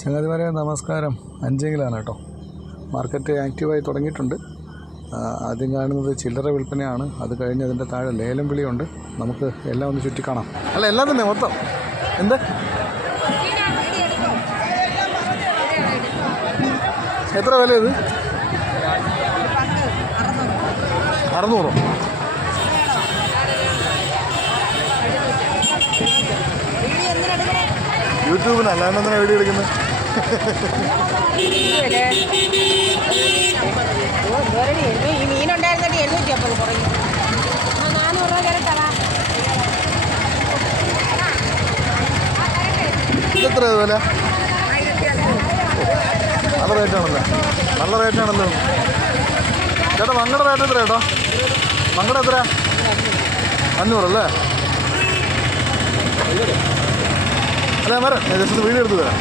ചങ്ങാതിമാരെ നമസ്കാരം. അഞ്ചെങ്കിലാണ് കേട്ടോ. മാർക്കറ്റ് ആക്റ്റീവായി തുടങ്ങിയിട്ടുണ്ട്. ആദ്യം കാണുന്നത് ചില്ലറ വിൽപ്പനയാണ്. അത് കഴിഞ്ഞ് അതിന്റെ താഴെ ലേലം വിളിയുണ്ട്. നമുക്ക് എല്ലാം ഒന്ന് ചുറ്റി കാണാം. അല്ല എല്ലാം തന്നെ മൊത്തം. എന്ത്? എത്ര വില ഇത്? അറുന്നൂറോ. യൂട്യൂബിന് അല്ലാണ്ട് എന്തിനാ വീഡിയോ എടുക്കുന്നത്? ഈ മീനുണ്ടായിരുന്നിട്ട് എഴുന്നൂറ്റി അമ്പത് കുറഞ്ഞു നാനൂറ് രൂപ തരാം ഇതെത്ര വില നല്ല റേറ്റാണല്ലോ നല്ല റേറ്റാണല്ലോ ചേട്ടാ മങ്ങളുടെ റേറ്റ് എത്ര ചേട്ടാ മങ്ങളുടെ എത്ര അഞ്ഞൂറല്ലേ അല്ലേ? ഞാൻ ജസ്റ്റ് വീട് എടുത്ത് തരാം.